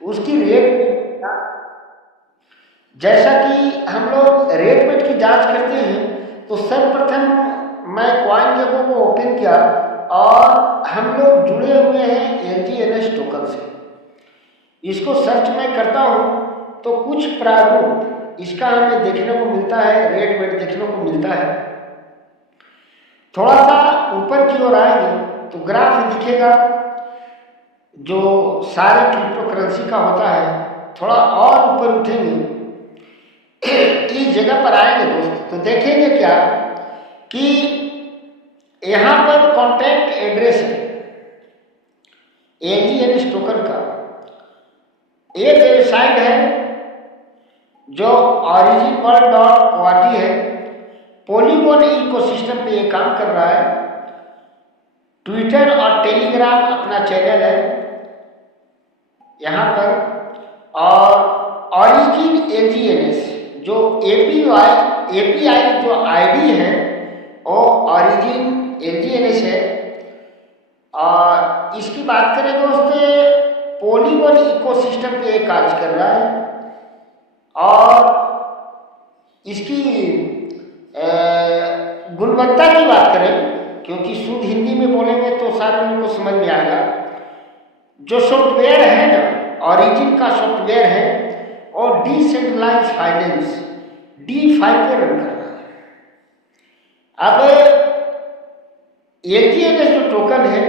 उसकी रेट, जैसा कि हम लोग रेट मेट की जांच करते हैं तो सर्वप्रथम मैं कॉइन गेको को ओपन किया और हम लोग जुड़े हुए हैं LGNS टोकन से। इसको सर्च मैं करता हूँ तो कुछ प्रारूप इसका हमें देखने को मिलता है, रेट वेट देखने को मिलता है। थोड़ा सा ऊपर की ओर आएंगे तो ग्राफ दिखेगा जो सारे क्रिप्टो करेंसी का होता है। थोड़ा और ऊपर उठेंगे, इस जगह पर आएंगे दोस्त तो देखेंगे क्या कि यहाँ पर कॉन्टैक्ट एड्रेस है LGNS टोकन का। एक वेबसाइट है जो originworld.org है, पॉलीगॉन इकोसिस्टम पे ये काम कर रहा है। ट्विटर और टेलीग्राम अपना चैनल है यहाँ पर, और ऑरिजिन LGNS जो API जो आईडी है वो ऑरिजिन LGNS है। और इसकी बात करें दोस्त, पॉलीगॉन इकोसिस्टम पे कार्य कर रहा है। और इसकी गुणवत्ता की बात करें, क्योंकि शुद्ध हिंदी में बोलेंगे तो सारे लोगों को समझ में आएगा। जो सॉफ्टवेयर है ना, ऑरिजिन का सॉफ्टवेयर है और डिसेंट्रलाइज फाइनेंस D5 पे रन कर रहा है। अब LGNS जो टोकन है,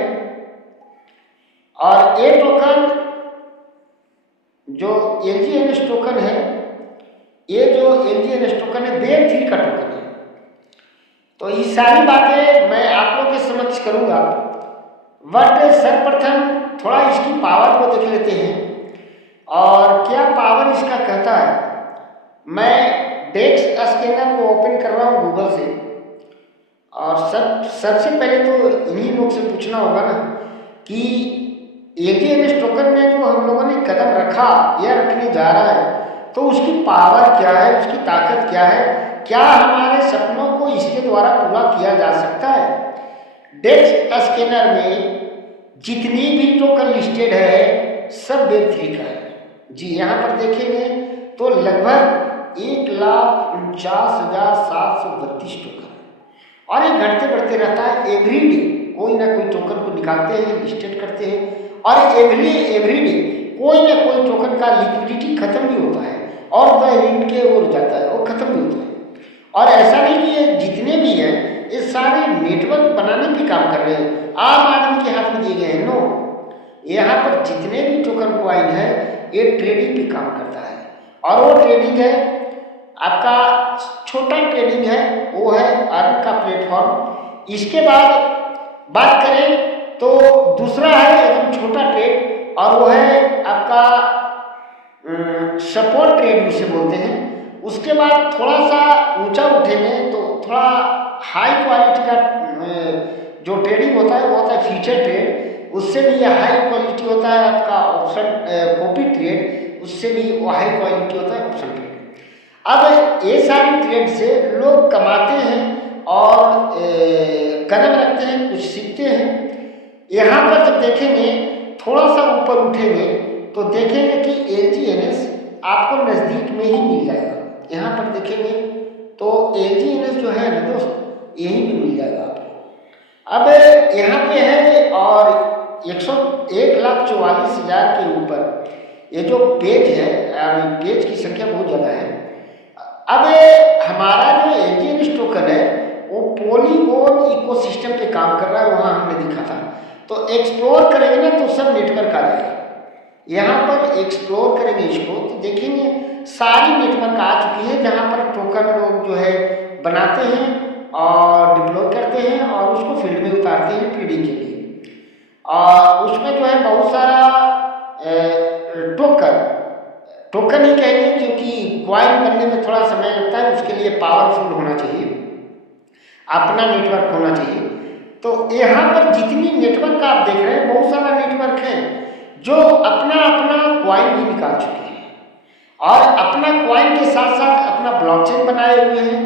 और ये टोकन जो LGNS टोकन है, ये जो LGNS टोकन है वेब 3 का टोकन है। तो ये सारी बातें मैं आप लोग के समक्ष करूंगा, बट सर्वप्रथम थोड़ा इसकी पावर को देख लेते हैं और क्या पावर इसका कहता है। मैं डेस्क स्कैनर को ओपन कर रहा हूँ गूगल से, और सबसे पहले तो इन्हीं लोग से पूछना होगा ना कि LGNS टोकन में जो हम लोगों ने कदम रखा या रखने जा रहा है तो उसकी पावर क्या है, उसकी ताकत क्या है, क्या हमारे सपनों को इसके द्वारा पूरा किया जा सकता है। डेस्क स्कैनर में जितनी भी टोकन लिस्टेड है सब वेब 3 का है जी। यहाँ पर देखेंगे तो लगभग 1,49,732 टोकन है, और ये घटते बढ़ते रहता है। एवरीडे कोई ना कोई टोकन को निकालते हैं, लिस्टेड करते हैं, और एवरीडे कोई ना कोई टोकन का लिक्विडिटी खत्म भी होता है और वह रीड के ओर जाता है, वो खत्म भी होता है। और ऐसा नहीं कि ये जितने भी हैं ये सारे नेटवर्क बनाने पे काम कर रहे हैं, आम आदमी के हाथ में दिए गए हैं। नो, यहाँ पर जितने भी टोकन कॉइन है ये ट्रेडिंग पे काम करता है, और वो ट्रेडिंग है आपका छोटा ट्रेडिंग है, वो है अर्न का प्लेटफॉर्म। इसके बाद बात करें तो दूसरा है एकदम छोटा ट्रेड, और वो है आपका सपोर्ट ट्रेड जिसे बोलते हैं। उसके बाद थोड़ा सा ऊंचा उठेंगे तो थोड़ा हाई क्वालिटी का जो ट्रेडिंग होता है वो होता है फ्यूचर ट्रेड। उससे भी ये हाई क्वालिटी होता है आपका ऑप्शन कॉपी ट्रेड, उससे भी वो हाई क्वालिटी होता है ऑप्शन ट्रेड। अब ये सारी ट्रेड से लोग कमाते हैं और कदम रखते हैं, कुछ सीखते हैं। यहाँ पर जब देखेंगे थोड़ा सा ऊपर उठेंगे तो देखेंगे कि LGNS आपको नज़दीक में ही मिल जाएगा। यहाँ पर देखेंगे तो LGNS जो है ना दोस्त, यही भी मिल जाएगा आपको। अब यहाँ पे है और 1,44,000 के ऊपर ये जो पेज है, पेज की संख्या बहुत ज़्यादा है। अब हमारा जो LGNS टोकन है वो पॉलीगॉन इकोसिस्टम पे काम कर रहा है, वहाँ हमने दिखा था। तो एक्सप्लोर करेंगे ना तो सब नेटवर्क आ जाएगा। यहाँ पर एक्सप्लोर करेंगे इसको तो देखेंगे सारी नेटवर्क आ चुकी है, जहाँ पर टोकन लोग जो है बनाते हैं और डिप्लॉय करते हैं और उसको फील्ड में उतारते हैं ट्रेडिंग के लिए। और उसमें जो है बहुत सारा टोकन ही कहेंगे, क्योंकि कॉइन बनने में थोड़ा समय लगता है, उसके लिए पावरफुल होना चाहिए, अपना नेटवर्क होना चाहिए। तो यहाँ पर जितनी नेटवर्क आप देख रहे हैं, बहुत सारा नेटवर्क है जो अपना अपना कॉइन भी निकाल चुके हैं और अपना कॉइन के साथ साथ अपना ब्लॉकचेन बनाए हुए हैं।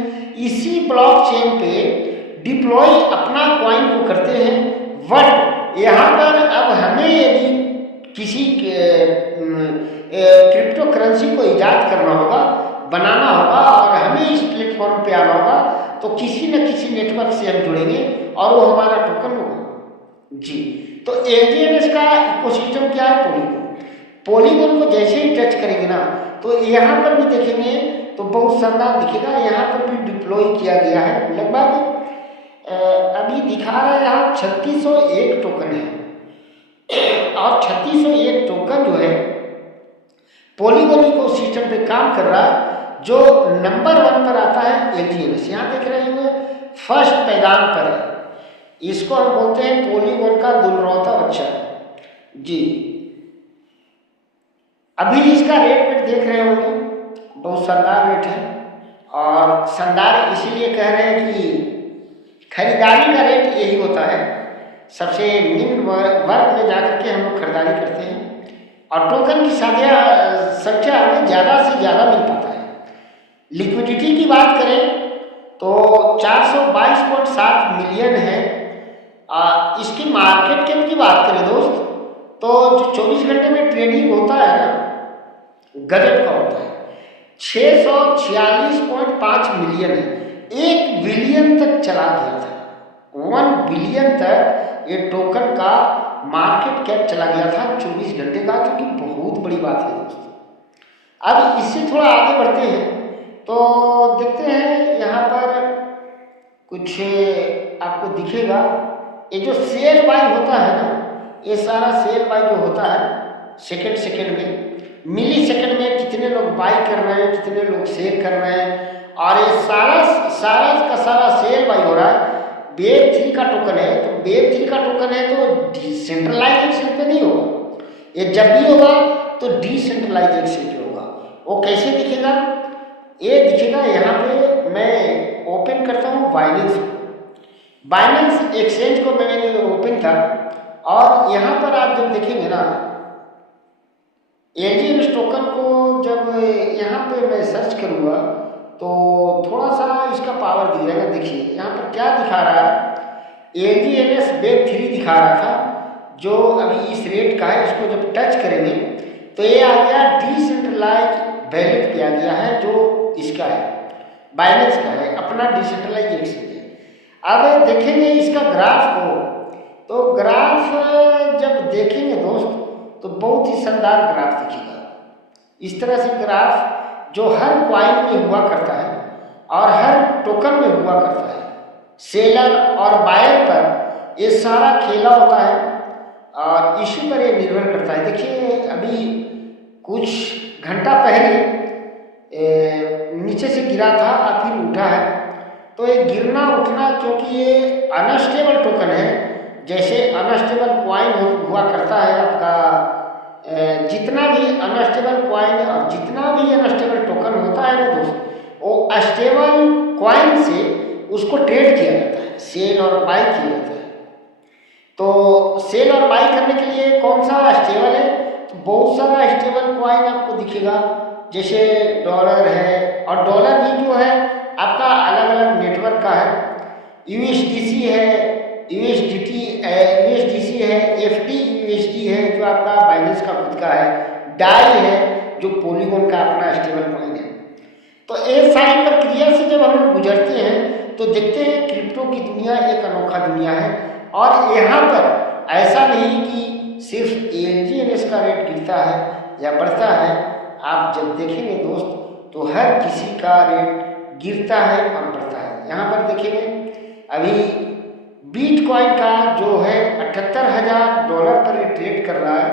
इसी ब्लॉकचेन पे डिप्लॉय अपना कॉइन को करते हैं। बट यहाँ पर अब हमें यदि किसी करेंसी को ईजाद करना होगा, बनाना होगा और हमें इस प्लेटफॉर्म पे आना होगा, तो किसी न किसी नेटवर्क से हम जुड़ेंगे और वो हमारा टोकन होगा जी। तो एलजीएनएस का इकोसिस्टम क्या है? पॉलीगॉन। पॉलीगॉन को जैसे ही टच करेंगे ना, तो यहाँ पर भी देखेंगे तो बहुत शानदार दिखेगा। यहाँ पर भी डिप्लॉय किया गया है, लगभग अभी दिखा रहा है यहाँ 3601 टोकन है और 3601 टोकन जो है पॉलीगॉन इकोसिस्टम पे काम कर रहा है। जो नंबर 1 पर आता है एलजीएनएस, यहाँ देख रहे होंगे फर्स्ट पैदान पर है। इसको हम बोलते हैं पॉलीगॉन का दुलरौता बच्चा जी। अभी इसका रेट देख रहे होंगे, बहुत शानदार रेट है और शानदार इसीलिए कह रहे हैं कि खरीदारी का रेट यही होता है, सबसे निम्न वर्ग में जाकर के हम लोग खरीदारी करते हैं और टोकन की संख्या हमें ज़्यादा से ज़्यादा मिल पाता है। लिक्विडिटी की बात करें तो 422.7 मिलियन है। इसकी मार्केट कैप की बात करें दोस्त, तो जो 24 घंटे में ट्रेडिंग होता है ना, गजब का होता है। 646.5 मिलियन है, 1 बिलियन तक चला गया था। 1 बिलियन तक ये टोकन का मार्केट कैप चला गया था 24 घंटे का, जो कि बहुत बड़ी बात है दोस्तों। अब इससे थोड़ा आगे बढ़ते हैं तो देखते हैं यहाँ पर कुछ आपको दिखेगा। ये जो सेल बाय होता है ना, ये सारा सेल बाय जो होता है सेकंड में, मिली सेकंड में कितने लोग बाय कर रहे हैं, कितने लोग सेल कर रहे हैं, और ये सारा का सारा सेल बाय हो रहा है। वेब 3 का टोकन है, तो वेब 3 का टोकन है तो डिसेंट्रलाइजेशन पे नहीं होगा, ये जब भी होगा तो डिसेंट्रलाइजेशन पे होगा। वो कैसे दिखेगा? ये दिखेगा यहाँ पे, मैं ओपन करता हूँ बाइनेंस एक्सचेंज को मैंने ओपन था और यहाँ पर आप जब देखेंगे ना एलजीएनएस टोकन को, जब यहाँ पे मैं सर्च करूँगा तो थोड़ा सा इसका पावर दिख जाएगा। देखिए यहाँ पर क्या दिखा रहा है, एलजीएनएस वेब 3 दिखा रहा था जो अभी इस रेट का है। इसको जब टच करेंगे तो ये आ गया डिसेंट्रलाइज वैलेट पे आ गया है, जो इसका है बाइनेंस का है, अपना डिसेंट्रलाइज एक्सचेंज है। अब देखेंगे इसका ग्राफ को, तो ग्राफ जब देखेंगे दोस्त तो बहुत ही शानदार ग्राफ दिखेगा। इस तरह से ग्राफ जो हर क्वाइन में हुआ करता है और हर टोकन में हुआ करता है, सेलर और बायर पर ये सारा खेला होता है और इसी पर ये निर्भर करता है। देखिए अभी कुछ घंटा पहले नीचे से गिरा था और फिर उठा है, तो ये गिरना उठना, क्योंकि ये अनस्टेबल टोकन है, जैसे अनस्टेबल क्वाइन हुआ करता है आपका, जितना भी अनस्टेबल क्वाइन और जितना भी अनस्टेबल टोकन होता है ना दोस्त, वो स्टेबल क्वाइन से उसको ट्रेड किया जाता है, सेल और बाई किया जाता है। तो सेल और बाई करने के लिए कौन सा स्टेबल है, तो बहुत सारा स्टेबल क्वाइन आपको दिखेगा, जैसे डॉलर है, और डॉलर भी जो है आपका अलग अलग नेटवर्क का है। यूएसडीसी है, यूएसडीसी है, एफडी यूएसडी है जो आपका बाइनेंस का खुद का है, डाई है जो पॉलीगॉन का अपना स्टेबल कॉइन है। तो एक सारी प्रक्रिया से जब हम लोग गुजरते हैं तो देखते हैं क्रिप्टो की दुनिया एक अनोखा दुनिया है। और यहाँ पर ऐसा नहीं कि सिर्फ एलजीएनएस का रेट गिरता है या बढ़ता है, आप जब देखेंगे दोस्त तो हर किसी का रेट गिरता है और बढ़ता है। यहाँ पर देखेंगे अभी बिटकॉइन का जो है $78,000 पर ट्रेड कर रहा है,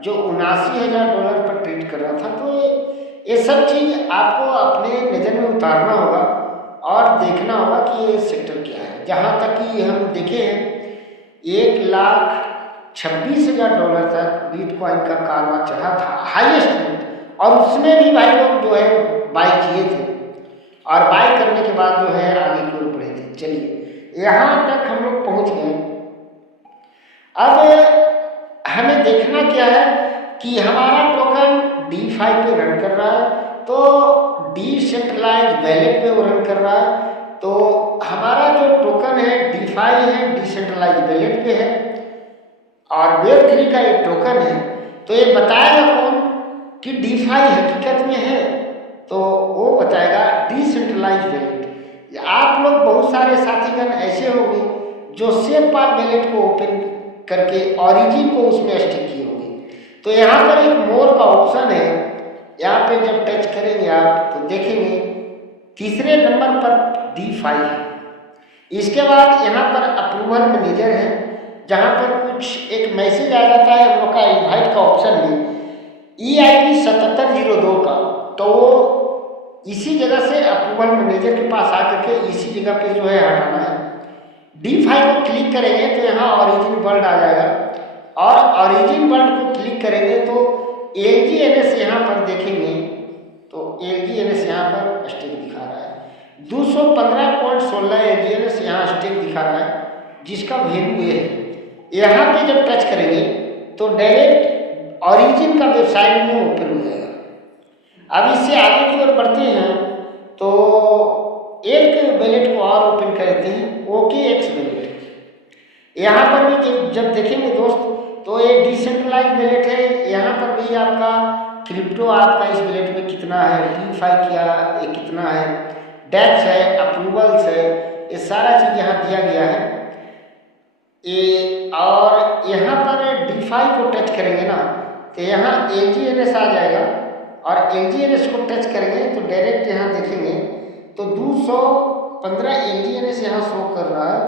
जो $79,000 पर ट्रेड कर रहा था। तो ये सब चीज़ आपको अपने नज़र में उतारना होगा और देखना होगा कि ये सेक्टर क्या है। जहाँ तक कि हम देखे हैं $1,26,000 तक बिटकॉइन का कारवा चढ़ा था हाईएस्ट रेट, और उसमें भी भाई लोग जो है बाय किए थे और बाय करने के बाद जो है आगे की ओर बढ़े थे। चलिए यहाँ तक हम लोग पहुँच गए। अब हमें देखना क्या है कि हमारा टोकन DeFi पे रन कर रहा है, तो डिसेंट्रलाइज वैलेट पे वो रन कर रहा है। तो हमारा जो टोकन है DeFi है, डिसेंट्रलाइज वैलेट पे है, और Web3 का ये टोकन है। तो ये बताएगा कौन? कि DeFi हकीकत में है, तो वो बताएगा डिसेंट्रलाइज वैलेट। आप लोग बहुत सारे साथीगण ऐसे होंगे जो SafePal वैलेट को ओपन करके ऑरिजिन को उसमें स्टिक किए होंगे। तो यहाँ पर एक मोर का ऑप्शन है, यहाँ पे जब टच करेंगे आप तो देखेंगे तीसरे नंबर पर DeFi है। इसके बाद यहाँ पर अप्रूवल मैनेजर है, जहाँ पर कुछ एक मैसेज आ जाता है हम लोग का इन्वाइट का ऑप्शन में EIP 7702 का, तो वो इसी जगह से अप्रूवल मैनेजर के पास आकर के इसी जगह पे जो है हटाना है। DeFi को क्लिक करेंगे तो यहाँ ऑरिजिन वर्ल्ड आ जाएगा, और ऑरिजिन वर्ल्ड को क्लिक करेंगे तो LGNS यहाँ पर देखेंगे तो LGNS यहाँ पर स्टेक दिखा रहा है 215.16 LGNS यहाँ स्टेक दिखा रहा है, जिसका वैल्यू ये है। यहाँ पे जब टच करेंगे तो डायरेक्ट ऑरिजिन का वेबसाइट में ओपन हो जाएगा। अब इससे आगे की ओर बढ़ते हैं तो एक वैलेट को और ओपन करते हैं, OKX वैलेट। यहाँ पर भी जब देखेंगे दोस्त तो ये डिसेंट्रलाइज वैलेट है। यहाँ पर भी आपका क्रिप्टो आपका इस वैलेट में कितना है, DeFi क्या ये कितना है, डेप्स है, अप्रूवल्स है, ये सारा चीज़ यहाँ दिया गया है। और यहाँ पर DeFi को टच करेंगे ना तो यहाँ LGNS आ जाएगा, और LGNS को टच करेंगे तो डायरेक्ट यहाँ देखेंगे तो 215 LGNS यहाँ शो कर रहा है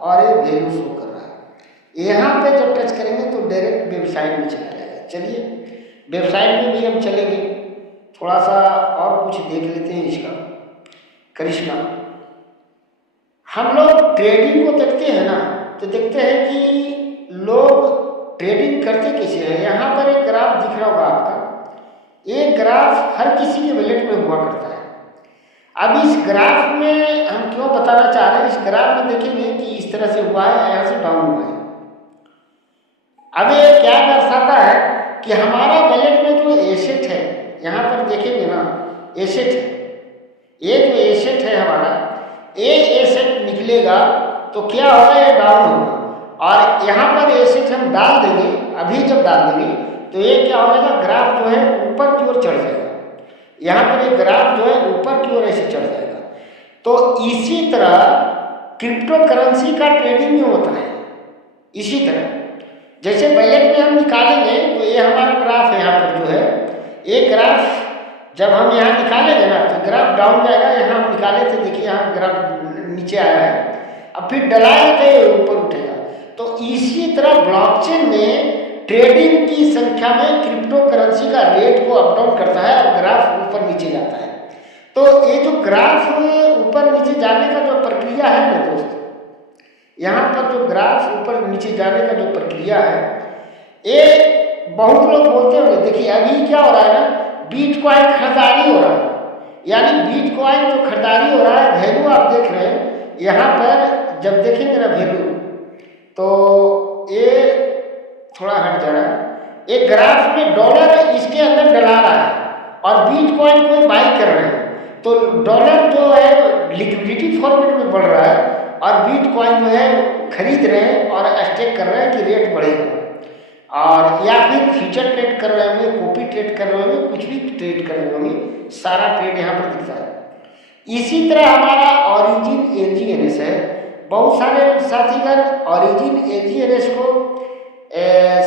और ये वैल्यू शो कर रहा है। यहाँ पे जब टच करेंगे तो डायरेक्ट वेबसाइट में चला जाएगा। चलिए वेबसाइट में भी हम चलेंगे, थोड़ा सा और कुछ देख लेते हैं इसका करिश्मा। हम लोग ट्रेडिंग को देखते हैं ना तो देखते हैं कि लोग ट्रेडिंग करते कैसे हैं। यहाँ पर एक ग्राफ दिख रहा होगा आपका, ये ग्राफ हर किसी के वैलेट में हुआ करता है। अब इस ग्राफ में हम क्यों बताना चाह रहे हैं, इस ग्राफ में देखेंगे कि इस तरह से हुआ है, यहाँ से डाउन हुआ है। अब ये क्या दर्शाता है कि हमारा वैलेट में जो एसेट है, यहाँ पर देखेंगे ना एसेट है, ये जो एसेट है हमारा, ये एसेट निकलेगा तो क्या होगा, ये डाउन होगा। और यहाँ पर एसेट हम डाल देंगे, अभी जब डाल देंगे तो ये क्या हो जाएगा, ग्राफ जो है ऊपर की ओर चढ़ जाएगा। यहाँ पर एक ग्राफ जो है ऊपर की ओर ऐसे चढ़ जाएगा। तो इसी तरह क्रिप्टो करेंसी का ट्रेडिंग में होता है। इसी तरह जैसे वैलेट में हम निकालेंगे तो ये हमारा ग्राफ है, यहाँ पर जो है ये ग्राफ जब हम यहाँ निकालेंगे ना तो ग्राफ डाउन जाएगा। यहाँ हम निकाले थे, देखिए यहाँ ग्राफ नीचे आया है, अब फिर डलाएगा तो ये ऊपर उठेगा। तो इसी तरह ब्लॉकचेन में ट्रेडिंग की संख्या में क्रिप्टो करेंसी का रेट को अप डाउन करता है और ग्राफ ऊपर नीचे जाता है। तो ये जो ग्राफ ऊपर नीचे जाने का जो प्रक्रिया है ना दोस्त, यहाँ पर जो ग्राफ ऊपर नीचे जाने का जो प्रक्रिया है, ये बहुत लोग बोलते होंगे। देखिए अभी क्या हो रहा है ना, बिटकॉइन खरीदारी हो रहा है, यानी बिटकॉइन जो खरीदारी हो रहा है, वैल्यू आप देख रहे हैं। यहाँ पर जब देखेंगे ना वैल्यू तो ये थोड़ा हट जा रहा है, एक ग्राफ में डॉलर इसके अंदर डला रहा है और बिटकॉइन को बाई कर रहे हैं। तो डॉलर जो है लिक्विडिटी फॉर्मेट में बढ़ रहा है और बिटकॉइन जो है खरीद रहे हैं और स्टेक कर रहे हैं कि रेट बढ़ेगा। और या फिर फ्यूचर ट्रेड कर रहे होंगे, कॉपी ट्रेड कर रहे होंगे, कुछ भी ट्रेड कर रहे होंगे, सारा ट्रेड यहाँ पर दिखता है। इसी तरह हमारा ऑरिजिन LGNS है। बहुत सारे साथीगण ऑरिजिन LGNS को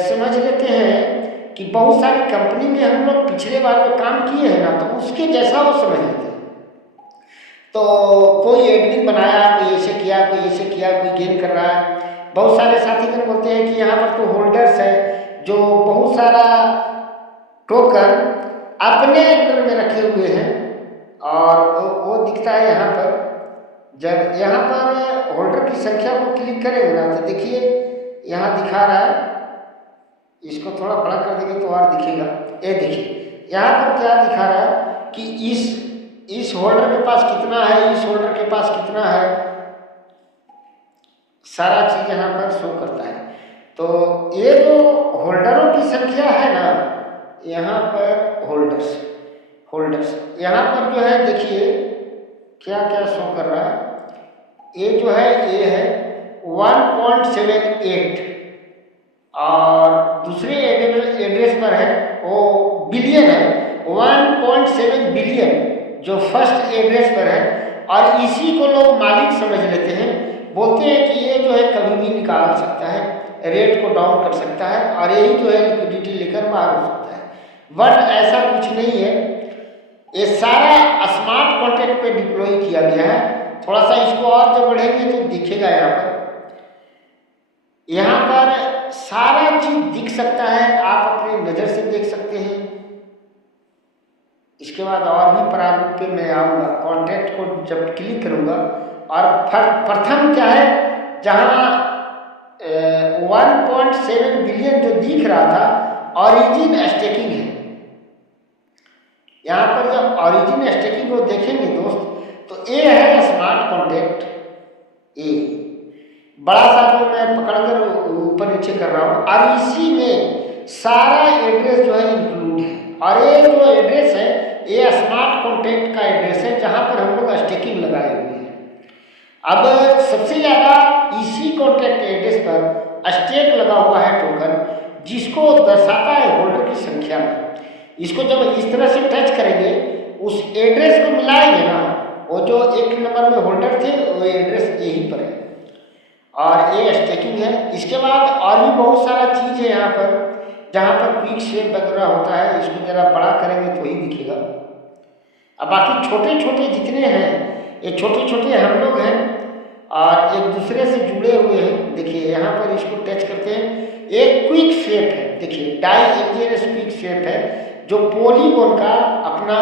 समझ लेते हैं कि बहुत सारी कंपनी में हम लोग पिछले बार में काम किए हैं ना, तो उसके जैसा वो समझ लेते हैं। तो कोई एडमिन बनाया, कोई ऐसे किया, कोई ऐसे किया, कोई गेन कर रहा है। बहुत सारे साथीगण बोलते हैं कि यहाँ पर तो होल्डर्स है जो बहुत सारा टोकन अपने अंडर में रखे हुए हैं, और वो दिखता है यहाँ पर। जब यहाँ पर होल्डर की संख्या को क्लिक करेंगे ना तो देखिए यहाँ दिखा रहा है, इसको थोड़ा बड़ा कर देंगे तो और दिखेगा। ये देखिए यहाँ पर क्या दिखा रहा है कि इस होल्डर के पास कितना है, इस होल्डर के पास कितना है, सारा चीज यहाँ पर शो करता है। तो ये जो होल्डरों की संख्या है ना, यहाँ पर होल्डर्स यहाँ पर जो है देखिए क्या क्या शो कर रहा है। ये जो है ये है 1.78 और दूसरे एड्रेस पर है वो बिलियन है, 1.7 बिलियन जो फर्स्ट एड्रेस पर है, और इसी को लोग मालिक समझ लेते हैं, बोलते हैं कि ये जो है कभी भी निकाल सकता है, रेट को डाउन कर सकता है और यही जो है लिक्विडिटी लेकर बाहर हो सकता है। बट ऐसा कुछ नहीं है, ये सारा स्मार्ट कॉन्ट्रैक्ट पे डिप्लॉय किया गया है। थोड़ा सा इसको और जब बढ़ेंगे तो दिखेगा यहाँ पर सारा चीज दिख सकता है, आप अपनी नज़र से देख सकते हैं। इसके बाद और भी प्रारूप पे मैं आऊँगा, कॉन्ट्रैक्ट को जब क्लिक करूँगा, और प्रथम क्या है, जहाँ 1.7 बिलियन जो दिख रहा था ऑरिजिन स्टेकिंग है। यहाँ पर जब ऑरिजिन स्टेकिंग को देखेंगे दोस्त, तो ये है स्मार्ट कॉन्ट्रैक्ट, ए बड़ा सा जो मैं पकड़कर ऊपर नीचे कर रहा हूँ, और इसी में सारा एड्रेस जो है इंक्लूड है। और ये जो एड्रेस है ये स्मार्ट कॉन्ट्रैक्ट का एड्रेस है जहाँ पर हम लोग स्टेकिंग लगाए हुए हैं। अब सबसे ज़्यादा इसी कॉन्ट्रैक्ट एड्रेस पर स्टेक लगा हुआ है टोकन, जिसको दर्शाता है होल्डर की संख्या में। इसको जब इस तरह से टच करेंगे, उस एड्रेस को मिलाएंगे ना, वो जो 1 नंबर में होल्डर थे वो एड्रेस यहीं पर है, और ये स्टेकिंग है। इसके बाद और भी बहुत सारा चीज़ है यहाँ पर, जहाँ पर क्विक शेप वगैरह होता है, इसको ज़रा बड़ा करेंगे तो ही दिखेगा। अब बाकी छोटे छोटे जितने हैं, ये छोटे छोटे हम लोग हैं और एक दूसरे से जुड़े हुए हैं। देखिए यहाँ पर इसको टच करते हैं, एक क्विक शेप है, देखिए डाई एलजीएनएस क्विक शेप है, जो पॉलीगॉन का अपना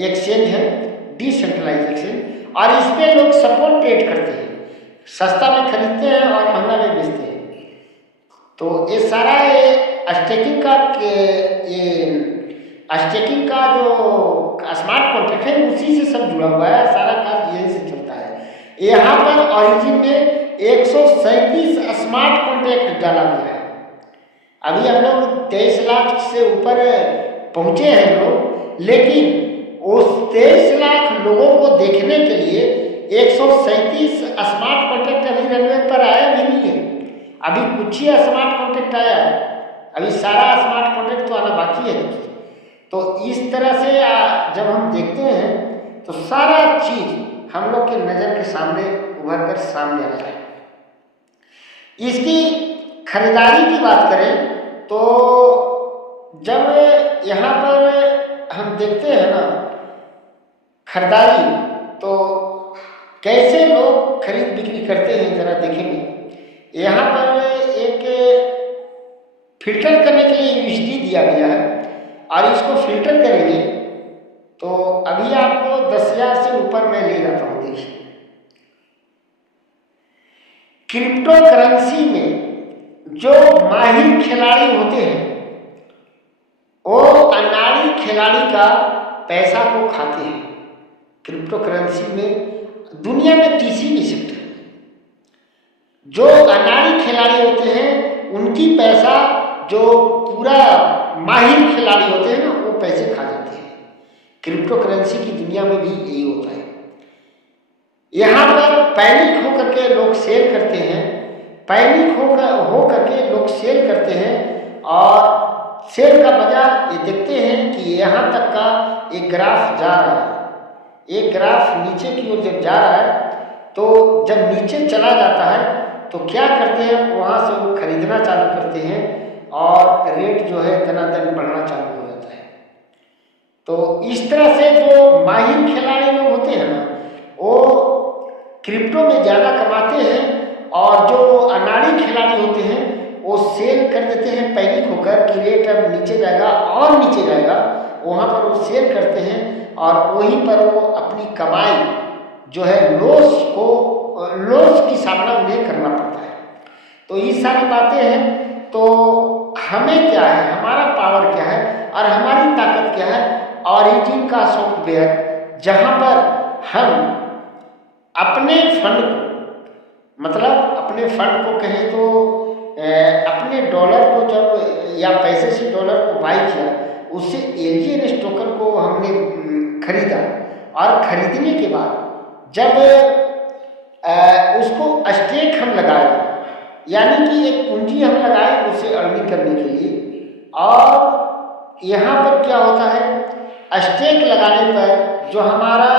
एक्सचेंज है, डिसेंट्रलाइज एक्सचेंज, और इस पर लोग सपोर्ट ट्रेड करते हैं, सस्ता में खरीदते हैं और महंगा में बेचते हैं। तो ये सारा स्टेकिंग का जो स्मार्ट कॉन्ट्रैक्ट है उसी से सब जुड़ा हुआ है, सारा काम यही से चलता है। यहाँ पर ऑरिजिन में 137 स्मार्ट कॉन्ट्रैक्ट डाला गया है। अभी हम लोग 23 लाख से ऊपर पहुँचे हैं लोग, लेकिन उस 23 लाख लोगों को देखने के लिए 137 स्मार्ट कॉन्ट्रैक्ट अभी रनवे पर आया भी नहीं है। अभी कुछ ही स्मार्ट कॉन्ट्रैक्ट आया है, अभी सारा स्मार्ट कॉन्ट्रैक्ट तो आना बाकी है दोस्तों। तो इस तरह से जब हम देखते हैं तो सारा चीज हम लोग के नज़र के सामने उभर कर सामने आता है। इसकी खरीदारी की बात करें तो जब यहाँ पर हम देखते हैं ना खरीदारी, तो कैसे लोग खरीद बिक्री करते हैं जरा देखेंगे। यहाँ पर एक फिल्टर करने के लिए यूएसडी दिया गया है, और इसको फिल्टर करेंगे तो अभी आपको 10,000 से ऊपर मैं ले जाता हूँ। देखिए क्रिप्टो करेंसी में जो माहिर खिलाड़ी होते हैं वो अनाड़ी खिलाड़ी का पैसा को खाते हैं। क्रिप्टो करेंसी में दुनिया में किसी भी सेक्टर में जो अनाड़ी खिलाड़ी होते हैं उनकी पैसा, जो पूरा माहिर खिलाड़ी होते हैं ना, वो पैसे खा जाते हैं। क्रिप्टो करेंसी की दुनिया में भी यही होता है। यहाँ पर पैनिक होकर के लोग सेल करते हैं, पैनिक हो करके लोग सेल करते हैं, और सेल का वजह ये देखते हैं कि यहाँ तक का एक ग्राफ जा रहा है, एक ग्राफ नीचे की ओर जब जा रहा है तो जब नीचे चला जाता है तो क्या करते हैं, वहाँ से वो खरीदना चालू करते हैं और रेट जो है दनादन बढ़ना चालू हो जाता है। तो इस तरह से जो माहिर खिलाड़ी लोग होते हैं ना, वो क्रिप्टो में ज़्यादा कमाते हैं, और जो अनाड़ी खिलाड़ी होते हैं वो सेल कर देते हैं पैनिक होकर कि रेट अब नीचे जाएगा और नीचे जाएगा, वहाँ पर वो सेल करते हैं और वहीं पर वो अपनी कमाई जो है लॉस की सामना उन्हें करना पड़ता है। तो ये सारी बातें हैं। तो हमें क्या है, हमारा पावर क्या है और हमारी ताकत क्या है, ऑरिजिन का सॉफ्टवेयर जहाँ पर हम अपने फंड को, मतलब अपने फंड को कहें तो अपने डॉलर को जब या पैसे से डॉलर को बाई किया, उससे एलजीएनएस टोकन को हमने खरीदा, और खरीदने के बाद जब उसको स्टेक हम लगाए, यानी कि एक पूंजी हम लगाए उसे अर्निंग करने के लिए, और यहाँ पर क्या होता है, स्टेक लगाने पर जो हमारा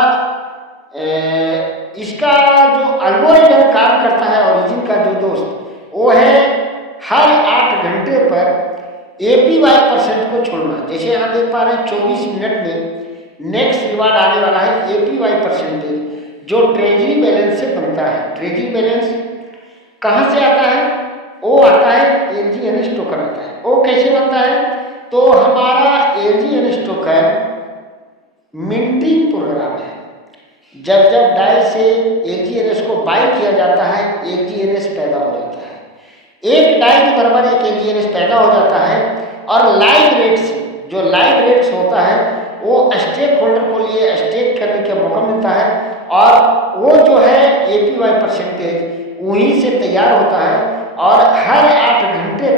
इसका जो एल्गोरिथम काम करता है ओरिजिन का जो दोस्त, वो है हर 8 घंटे पर APY% को छोड़ना। जैसे यहाँ देख पा रहे हैं 24 मिनट में नेक्स्ट रिवार्ड आने वाला है APY%, जो ट्रेजरी बैलेंस से बनता है। ट्रेजरी बैलेंस कहाँ से आता है? वो आता है LGNS टोकन आता है। वो कैसे बनता है? तो हमारा LGNS टोकन मिंटिंग प्रोग्राम है। जब जब डाई से LGNS को बाई किया जाता है, LGNS पैदा हो जाता है। एक डाई के बराबर एक LGNS पैदा हो जाता है और लाइव रेट्स, जो लाइव रेट्स होता है वो स्टेक होल्डर को लिए स्टेक करने का मौका मिलता है और वो जो है APY% वहीं से तैयार होता है और हर 8 घंटे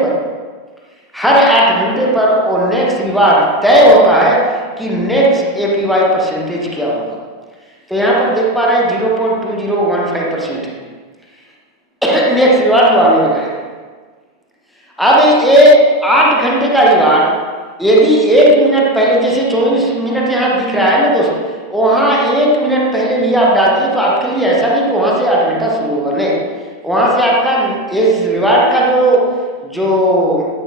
पर वो नेक्स्ट रिवार्ड तय होता है कि नेक्स्ट APY% क्या होगा। तो यहाँ पर देख पा रहे हैं 0.2015% नेक्स्ट रिवार्ड जो आने वाला है। अब ये 8 घंटे का रिवार्ड यदि 1 मिनट पहले, जैसे 24 मिनट यहाँ दिख रहा है ना दोस्तों, वहाँ 1 मिनट पहले भी आप डालते तो आपके लिए ऐसा नहीं कि वहाँ से 8 घंटा शुरू होगा, नहीं, वहाँ से आपका इस रिवार्ड का जो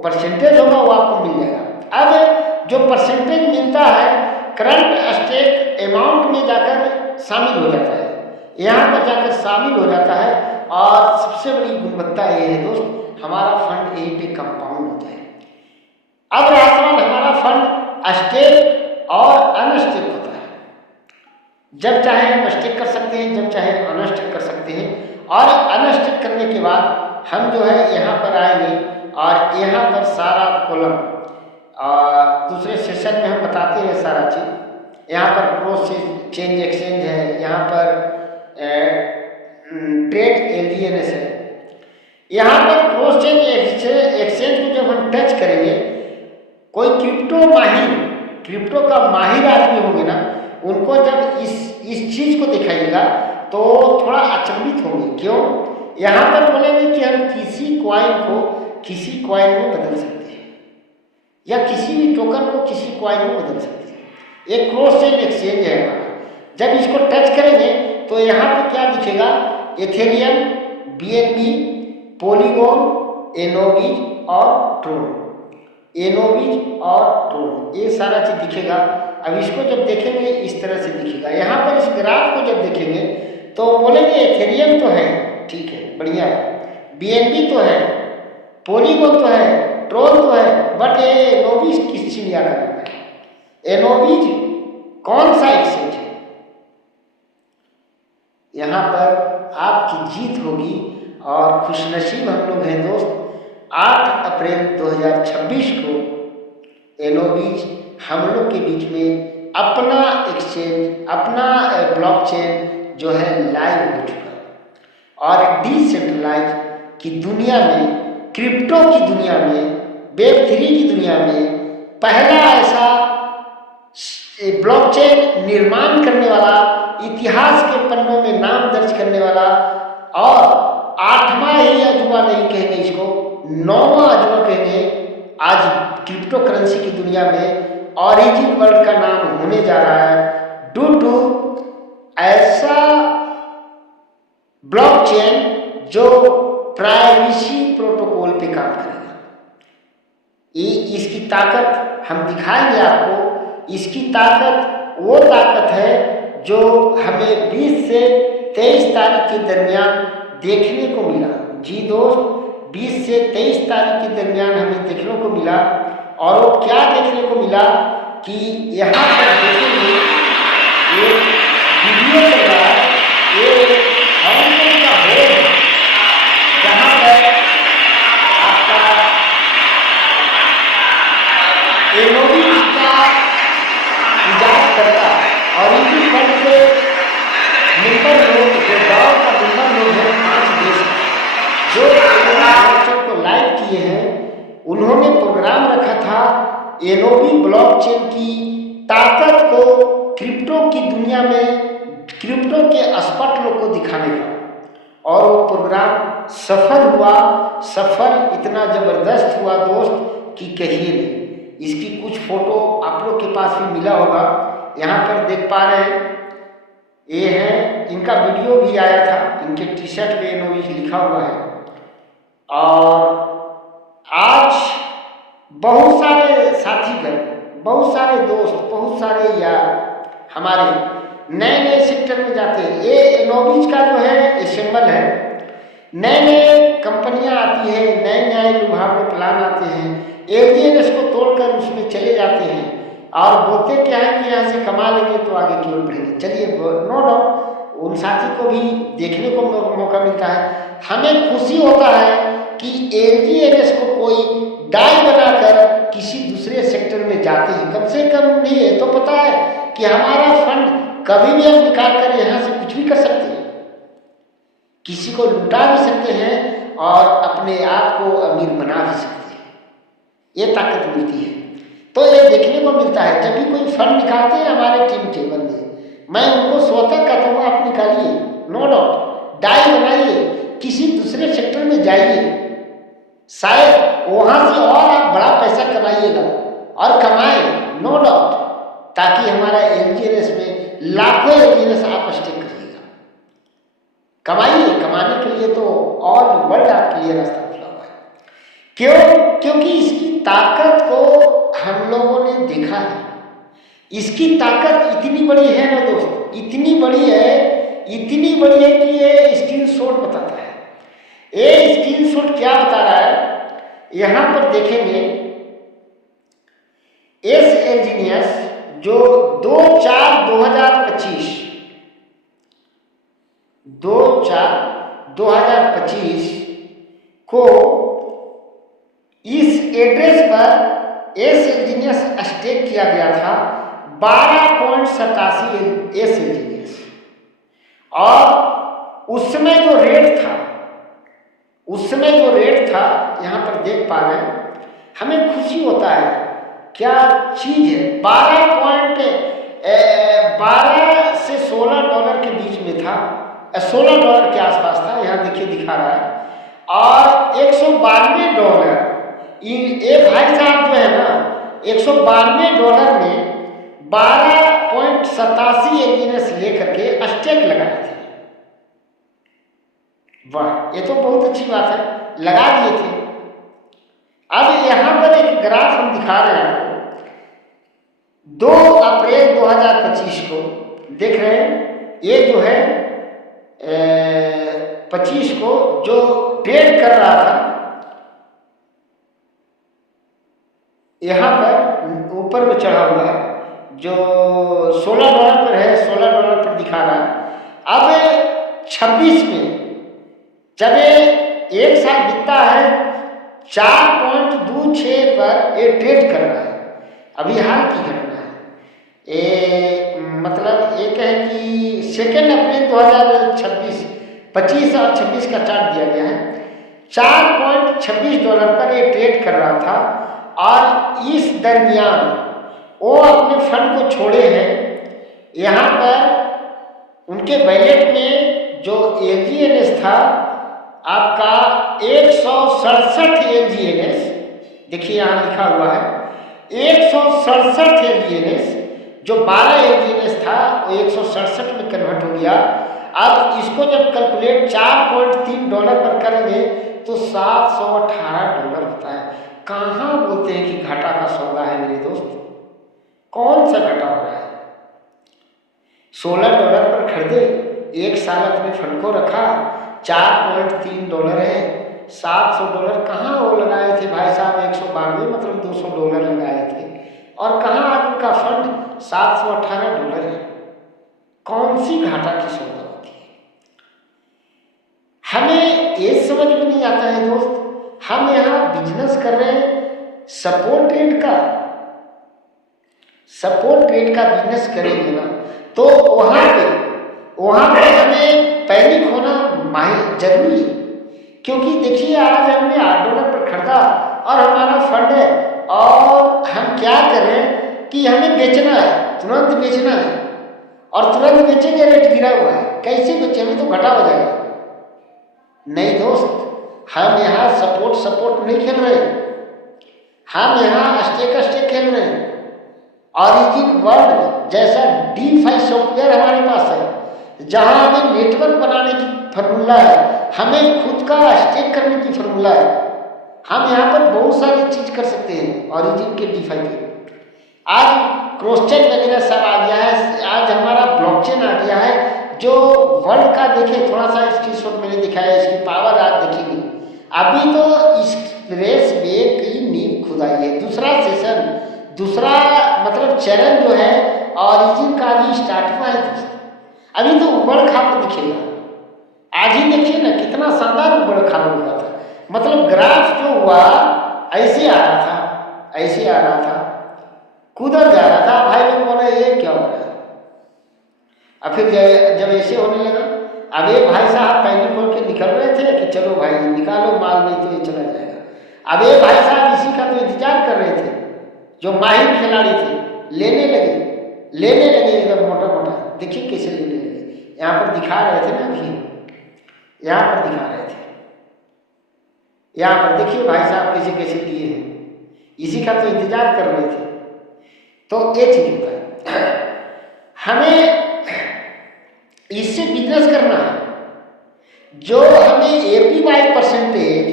परसेंटेज होगा वो आपको मिल जाएगा। अब जो परसेंटेज मिलता है करंट स्टेक अमाउंट में जाकर शामिल हो जाता है, यहाँ पर जाकर शामिल हो जाता है और सबसे बड़ी गुणवत्ता ये है दोस्त, हमारा फंड यहीं पे कंपाउंड होता है। अब रहा सवाल, हमारा फंड स्टेक और अनस्टेक होता है। जब चाहे हम स्टेक कर सकते हैं, जब चाहे अनस्टेक कर सकते हैं। और अनस्टेक करने के बाद हम जो है यहाँ पर आएंगे और यहाँ पर सारा कॉलम दूसरे सेशन में हम बताते हैं सारा चीज़। यहाँ पर क्रॉस चेंज एक्सचेंज है, यहाँ पर ट्रेड LGNS है। यहाँ पर क्रॉस चेंज एक्सचेंज को जब हम टच करेंगे, कोई क्रिप्टो का माहिर आदमी होंगे ना, उनको जब इस चीज़ को दिखाइएगा तो थोड़ा अचंभित होंगे। क्यों? यहाँ पर बोलेंगे कि हम किसी कॉइन को किसी कॉइन में बदल सकते हैं या किसी भी टोकन को किसी कॉइन में बदल सकते हैं। एक क्रॉस चेन एक्सचेंज है हमारा। जब इसको टच करेंगे तो यहाँ पे क्या दिखेगा? एथेरियम, BNB, पॉलीगॉन, एनोविज और ट्रोन। ये सारा चीज दिखेगा। अब इसको जब देखेंगे इस तरह से दिखेगा। यहाँ पर इस ग्राफ को जब देखेंगे तो बोलेंगे एथेरियम तो है, ठीक है, बढ़िया है, BNB तो है, पॉलीगॉन तो है, ट्रोन तो है, बट ये एनोविज किस चिड़िया का नाम है? एनोविज कौन सा एक्सचेंज है? यहाँ पर आपकी जीत होगी और खुशनसीब हम लोग हैं दोस्त। 8 अप्रैल 2026 को एनोविज हम लोग के बीच में अपना एक्सचेंज, अपना ब्लॉकचेन जो है लाइव हो चुका और डिसेंट्रलाइज की दुनिया में, क्रिप्टो की दुनिया में, वेब3 की दुनिया में पहला ऐसा ब्लॉकचेन निर्माण करने वाला, इतिहास के पन्नों में नाम दर्ज करने वाला और 8वां ही अजूबा नहीं कहेंगे इसको, 9वां अजूबा कहेंगे, आज क्रिप्टो करेंसी की दुनिया में ओरिजिन वर्ल्ड का नाम होने जा रहा है ड्यू टू ऐसा ब्लॉकचेन जो प्राइवेसी प्रोटोकॉल पे काम करेगा। इसकी ताकत हम दिखाएंगे आपको। इसकी ताकत वो ताकत है जो हमें 20 से 23 तारीख के दरमियान देखने को मिला। जी दोस्त, 20 से 23 तारीख के दरमियान हमें देखने को मिला। और वो क्या देखने को मिला कि यहाँ पर देखेंगे ये वीडियो चल रहा है, ये हांगकांग का बोर्ड है जहाँ पर आपका एनोविज का इजाज़ करता और इसी फंड से मेंबर लोग, जो गाँव का मेंबर लोग हैं 5 देश जो एनोविज को लाइव किए हैं, उन्होंने प्रोग्राम रखा था एनोविज ब्लॉकचेन की ताकत को क्रिप्टो की दुनिया में, क्रिप्टो के एक्सपर्ट लोग को दिखाने का। और वो प्रोग्राम सफल हुआ। सफल इतना ज़बरदस्त हुआ दोस्त कि कहिए नहीं। इसकी कुछ फोटो आप लोग के पास भी मिला होगा। यहाँ पर देख पा रहे हैं, ये है इनका वीडियो भी आया था, इनके टी शर्ट में एनओवी लिखा हुआ है। और आज बहुत सारे साथीगण, बहुत सारे दोस्त, बहुत सारे यार हमारे नए नए सेक्टर में जाते हैं। ये एनओवीज का जो है एसेंबल है, नए नए कंपनियां आती है, नए नए लुभावने प्लान आते हैं, एजीएनएस को तोड़कर उसमें चले जाते हैं और बोलते क्या है कि यहाँ से कमा लेंगे तो आगे की ओर बढ़ेंगे। चलिए, नो डाउट उन साथी को भी देखने को मौका मिलता है। हमें खुशी होता है कि एजीएनएस को कोई डाई बनाकर किसी दूसरे सेक्टर में जाते हैं। कम से कम नहीं है तो पता है कि हमारा फंड कभी भी हम निकाल कर यहाँ से कुछ भी कर सकते हैं, किसी को लुटा भी सकते हैं और अपने आप को अमीर बना भी सकते हैं। ये ताकत मिलती है। तो ये देखने को मिलता है जब भी कोई फंड निकालते हैं हमारे टीम के बंदे, मैं उनको स्वतः कहता हूँ आप निकालिए, नो डाउट, डाई बनाइए, किसी दूसरे सेक्टर में जाइए, शायद वहाँ से और आप बड़ा पैसा कमाइएगा और कमाएं, नो डाउट, ताकि हमारा एलजीएनएस में लाखों एलजीएनएस आप स्टेक करिएगा। कमाइए, कमाने के लिए तो ऑल वर्ल्ड आपके लिए रास्ता खुला हुआ है। क्यों? क्योंकि इसकी ताकत को हम लोगों ने देखा है। इसकी ताकत इतनी बड़ी है ना दोस्त, इतनी बड़ी है, इतनी बड़ी है कि ये स्क्रीनशॉट बताता है। ये स्क्रीनशॉट क्या बता रहा है, यहाँ पर देखेंगे, एस एलजीनियस जो 2/4/2025 को इस एड्रेस पर एस एलजीनियस स्टेक किया गया था 12.87 एस एलजीनियस। और उस समय जो रेट था यहाँ पर देख पा रहे हैं, हमें खुशी होता है। क्या चीज है, 12 से $16 के बीच में था, $16 के आसपास था, यहाँ देखिए दिखा रहा है। और $192, ये भाई साहब जो है ना, $192 में 12.87 एलजीएनएस लेकर के स्टेक लगाए थे। वाह, ये तो बहुत अच्छी बात है, लगा दिए थे। अब यहाँ पर एक ग्राफ हम दिखा रहे हैं आपको, 2 अप्रैल 2025 को देख रहे हैं। ये जो है 25 को जो ट्रेड कर रहा था, यहाँ पर ऊपर में चढ़ा हुआ है, जो $16 पर है, $16 पर दिखा रहा है। अब 26 में जब एक साल बीतता है, 4.26 पर ये ट्रेड कर रहा है। अभी हाल की घटना है, ये मतलब एक है कि 2 अप्रैल 2026, 25 और 26 का चार्ट दिया गया है। $4.26 पर ये ट्रेड कर रहा था और इस दरमियान वो अपने फंड को छोड़े हैं। यहाँ पर उनके बैलेट में जो एलजीएनएस था आपका 167 एलजीएनएस, देखिए यहाँ लिखा हुआ है 167 एलजीएनएस, जो 12 एलजीएनएस था वो 167 में कन्वर्ट हो गया। अब इसको जब कैलकुलेट $4.3 पर करेंगे तो $718 होता है। कहाँ बोलते हैं कि घाटा का सौदा है मेरे दोस्त, कौन सा घाटा हो रहा है? $16 पर खरीदे, एक साल अपने फंड को रखा, $4.3 है, $700 कहाँ वो लगाए थे भाई साहब, 192 मतलब $200 लगाए थे, और कहाँ आज उनका फंड $718 है। कौन सी घाटा की सौदा होती है? हमें ये समझ में नहीं आता है दोस्त। हम यहाँ बिजनेस कर रहे हैं, सपोर्ट ट्रेड का बिजनेस करेंगे ना, तो वहाँ पे हमें पैनिक होना जरूरी है। क्योंकि देखिए आज हमने $8 पर खरीदा और हमारा फंड है, और हम क्या करें कि हमें बेचना है, तुरंत बेचना है, और तुरंत बेचेंगे, रेट गिरा हुआ है, कैसे बेचेंगे, तो घाटा हो जाएगा। नहीं दोस्त, हम यहाँ सपोर्ट नहीं खेल रहे, हम यहाँ स्टेक खेल रहे हैं। ऑरिजिन वर्ल्ड जैसा DeFi सॉफ्टवेयर हमारे पास है, जहाँ हमें नेटवर्क बनाने की फॉर्मूला है, हमें खुद का स्टेक करने की फॉर्मूला है। हम यहाँ पर बहुत सारी चीज कर सकते हैं ऑरिजिन के DeFi पे। आज क्रॉस चेन वगैरह सब आ गया है, आज हमारा ब्लॉकचेन आ गया है, जो वर्ल्ड का देखे थोड़ा सा स्क्रीनशॉट मैंने दिखाया, इसकी पावर आप देखेंगे। अभी तो इस रेस में कई नींव खुदाई है। दूसरा सेशन, दूसरा मतलब चरण जो है ऑरिजिन का भी स्टार्ट हुआ है। अभी तो उबड़ खाबड़ दिखेगा। आज ही देखिए ना कितना शानदार उबड़ खाबड़ हुआ था। मतलब ग्राफ जो हुआ ऐसे आ रहा था, ऐसे आ रहा था, कूदर जा रहा था। भाई लोग बोले ये क्या हो रहा है। अब फिर जब ऐसे होने लगा, अब ये भाई साहब पैनिक खोल के निकल रहे थे कि चलो भाई निकालो माल, नहीं तो ये चला जाएगा। अब ये भाई साहब इसी का तो इंतजार कर रहे थे, जो माहिर खिलाड़ी थे, लेने लगे एकदम मोटा मोटा। देखिए कैसे लेने लगे, यहाँ पर दिखा रहे थे ना, अभी यहाँ पर दिखा रहे थे, यहाँ पर देखिए भाई साहब कैसे कैसे लिए हैं, इसी का तो इंतजार कर रहे थे। तो ये चीज होता है। हमें इससे बिजनेस करना है। जो हमें APY परसेंटेज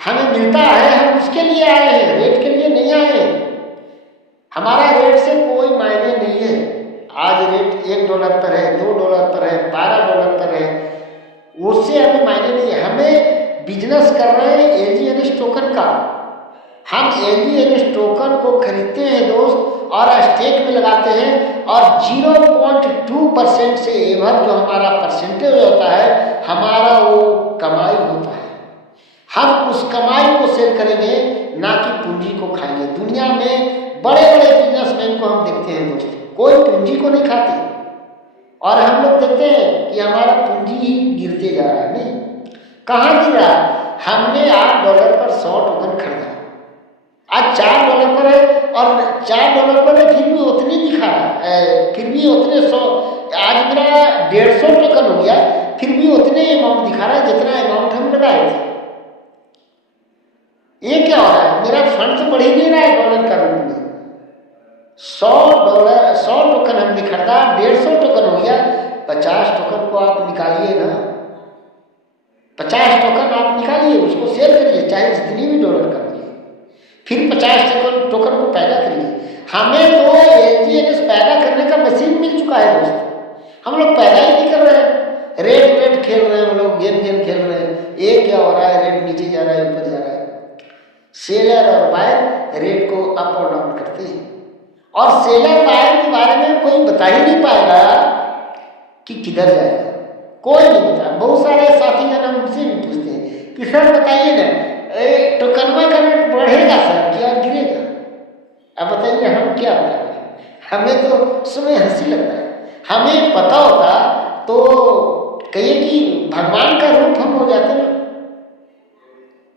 हमें मिलता है, हम उसके लिए आए हैं, रेट के लिए नहीं आए हैं। हमारा रेट से कोई मायने नहीं है। आज रेट $1 पर है, $2 पर है, $12 पर है, उससे हमें मायने नहीं है। हमें बिजनेस कर रहे हैं LGNS टोकन का। हम LGNS टोकन को खरीदते हैं दोस्त, और स्टेक में लगाते हैं, और 0.2% से एवं जो हमारा परसेंटेज होता है, हमारा वो कमाई होता है। हम उस कमाई को सेल करेंगे, ना कि पूंजी को खाएंगे। दुनिया में बड़े बड़े बिजनेसमैन को हम देखते हैं दोस्त, कोई पूंजी को नहीं खाते, और हम लोग देखते हैं कि हमारा पूंजी ही गिरते जा रहा है। नहीं, कहाँ गिर रहा है? हमने $8 पर 100 टोकन खरीदा, आज $4 पर है, और $4 पर है, फिर भी उतनी दिखा रहा है, फिर भी उतने 100। आज मेरा 150 टोकन हो गया, फिर भी उतने अमाउंट दिखा रहा है जितना अमाउंट हम लगाए थे। ये क्या हो रहा है? मेरा फंड तो बढ़ ही नहीं रहा है डॉलर का रूप में। $100 टोकन हमने खरीदा, 150 टोकन हो गया। 50 टोकन को आप निकालिए ना, 50 टोकन आप निकालिए, उसको सेल करिए, चाहे जितनी भी डॉलर कर लीजिए, फिर 50 टोकन को पैदा करिए। हमें तो LGNS पैदा करने का मशीन मिल चुका है दोस्त, हम लोग पैदा ही नहीं कर रहे हैं। रेट खेल रहे हैं हम लोग, गेम खेल रहे हैं। ये क्या हो रहा है? रेट नीचे जा रहा है, ऊपर जा रहा है। सेलर और बायर रेट को अप और डाउन करते हैं, और सेलर बायर के बारे में कोई बता ही नहीं पाएगा कि किधर जाएगा, कोई नहीं बता। बहुत सारे साथी जन हमसे भी पूछते हैं कि सर बताइए ना, टोकनवा का रेट बढ़ेगा सर क्या गिरेगा? अब बताइए हम क्या बताएंगे? हमें तो समय हंसी लगता है। हमें पता होता तो कहिए कि भगवान का रूप हम हो जाते ना।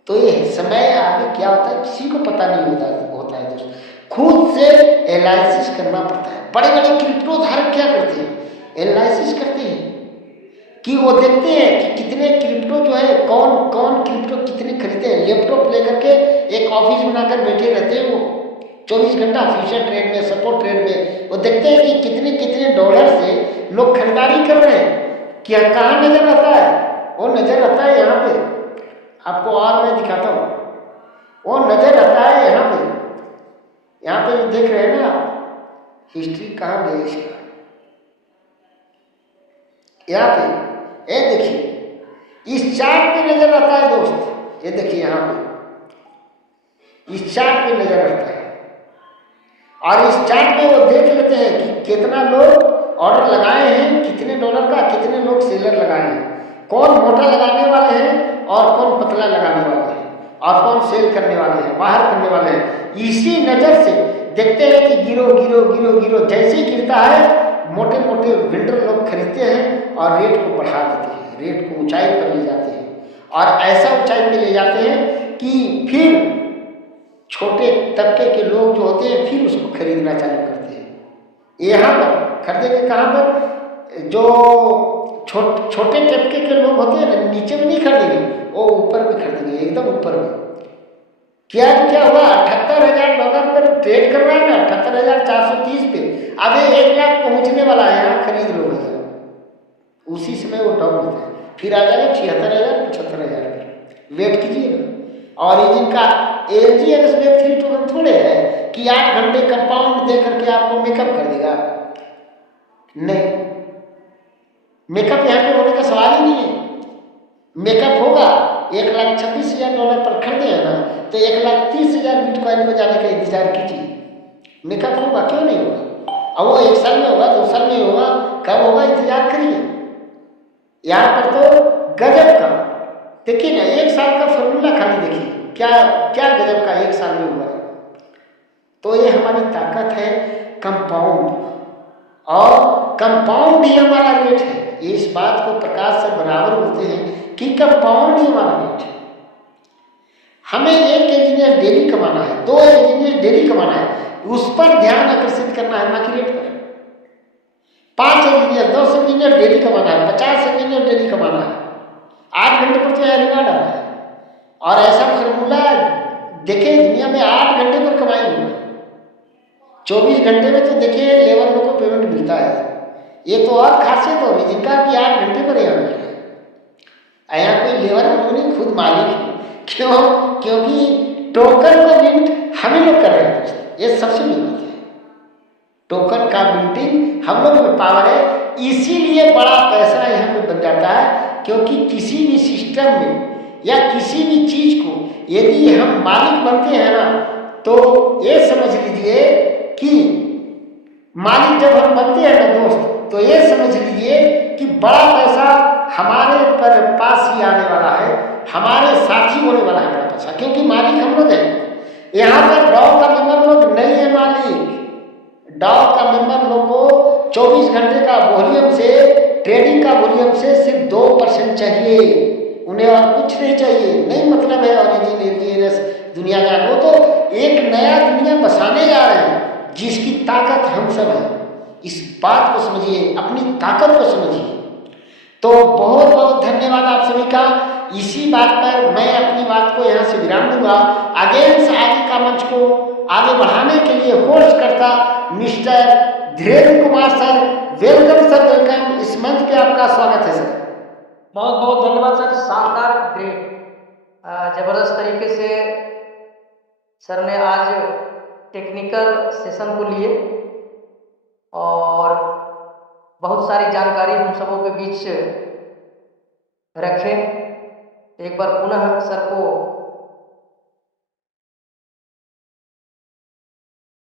तो ये समय आगे क्या होता है किसी को पता नहीं होता है दोस्त। खुद से एनालिसिस करना पड़ता है। बड़े बड़े क्रिप्टो धारक क्या करते हैं? एनालिसिस करते हैं कि वो देखते हैं कि कितने क्रिप्टो जो है, कौन कौन क्रिप्टो कितने खरीदते हैं। लैपटॉप लेकर के एक ऑफिस बनाकर बैठे रहते हैं, वो 24 घंटा फ्यूचर ट्रेड में, सपोर्ट ट्रेड में वो देखते हैं कि कितने कितने डॉलर से लोग खरीदारी कर रहे हैं। क्या कहाँ नजर आता है? वो नजर आता है यहाँ पे, आपको और मैं दिखाता हूँ। वो नजर आता है यहाँ पे देख रहे हैं ना, हिस्ट्री कहाँ गई इसका? यहाँ पे ये देखिए, इस चार्ट पे नजर आता है दोस्त। ये देखिए यहाँ पे इस चार्ट पे नजर आता है, और इस चार्ट पे वो देख लेते हैं कि कितना लोग ऑर्डर लगाए हैं, कितने डॉलर का, कितने लोग सेलर लगाए हैं, कौन मोटा लगाने वाले हैं और कौन पतला लगाने वाले हैं, और कौन सेल करने वाले हैं, बाहर करने वाले हैं। इसी नज़र से देखते हैं कि गिरो गिरो गिरो गिरो, जैसे ही गिरता है मोटे मोटे बिल्डर लोग खरीदते हैं और रेट को बढ़ा देते हैं, रेट को ऊंचाई पर ले जाते हैं, और ऐसा ऊंचाई पे ले जाते हैं कि फिर छोटे तबके के लोग जो होते हैं फिर उसको खरीदना चालू करते हैं। यहाँ पर खरीदेंगे कहाँ पर? जो छोटे तबके के लोग होते हैं ना, नीचे में नहीं खरीदेंगे, वो ऊपर में खरीदेंगे, एकदम ऊपर में। क्या क्या हुआ, 78,000 पर ट्रेड कर रहा है ना, 78,430 पे। अब ये 1 लाख पहुंचने वाला है, यहाँ खरीद लो भैया, उसी समय वो डाउन होता है, फिर आ जाएगा 76,000 75,000 वेट कीजिए ना। और ये जिनका LGNS वेब 3 टोकन थोड़े है कि 8 घंटे कंपाउंड दे करके आपको मेकअप कर देगा, नहीं, मेकअप यहाँ पे होने का सवाल ही नहीं है। मेकअप होगा, $1,26,000 पर खरीदे हैं ना, तो 1,30,000 बिटकॉइन को जाने का इंतजार कीजिए, मेकअप होगा, क्यों नहीं होगा। अब वो 1 साल में होगा, 2 साल में होगा, कब होगा इंतजार करिए। यहाँ पर तो गजब का देखिए ना, 1 साल का फॉर्मूला खाली देखिए, क्या क्या गजब का 1 साल में हुआ है। तो ये हमारी ताकत है कंपाउंड, और कंपाउंड ही हमारा रेट है। ये इस बात को प्रकाश से बराबर बोलते हैं कि कंपाउंड ही हमारा रेट है। हमें 1 इंजीनियर डेली कमाना है, 2 इंजीनियर डेली कमाना है, उस पर ध्यान आकर्षित करना है, ना कि रेट पर। 5 इंजीनियर 10 इंजीनियर डेली कमाना है, 50 इंजीनियर डेली कमाना है, 8 घंटे पर तो यह रिवार्ड आ रहा है। और ऐसा फॉर्मूला देखिए दुनिया में 8 घंटे पर कमाई हुई, 24 घंटे में तो देखिए लेबर लोगों को पेमेंट मिलता है। ये तो और खासियत होगी जिनका कि 8 घंटे पर यहाँ मिल रहा है, यहाँ कोई लेबर नहीं, खुद मालिक है। क्यों? क्योंकि टोकन को मिंट हम ही लोग कर रहे हैं, ये सबसे बड़ी बात है। टोकन का मिंटिंग हम लोग में पावर है, इसीलिए बड़ा पैसा यहाँ पे बन जाता है। क्योंकि किसी भी सिस्टम में या किसी भी चीज को यदि हम मालिक बनते हैं ना, तो ये समझ लीजिए कि मालिक जब हम बनते हैं ना दोस्त, तो ये समझ लीजिए कि बड़ा पैसा हमारे पर पास ही आने वाला है, हमारे साथी होने वाला है बड़ा पैसा, क्योंकि मालिक हम लोग हैं। यहाँ पर डॉग का मेंबर लोग नहीं है मालिक, डॉग का मेंबर लोग को 24 घंटे का वॉल्यूम से, ट्रेडिंग का वॉल्यूम से सिर्फ 2% चाहिए, उन्हें और कुछ नहीं चाहिए। नहीं मतलब है ऑरिजिन दुनिया का, वो तो एक नया दुनिया बसाने जा रहे हैं जिसकी ताकत हम सब है। इस बात को समझिए, अपनी ताकत को समझिए। तो बहुत बहुत धन्यवाद आप सभी का। इसी बात पर मैं अपनी बात को यहाँ से विराम दूंगा। अगेंस्ट आगे का मंच को आगे बढ़ाने के लिए होस्ट करता mister Dhirendra Kumar sir. Welcome sir, welcome, इस मंच पे आपका स्वागत है सर। बहुत बहुत धन्यवाद सर, शानदार, ग्रेट, जबरदस्त तरीके से सर ने आज टेक्निकल सेशन को लिए और बहुत सारी जानकारी हम सबों के बीच रखे। एक बार पुनः सर को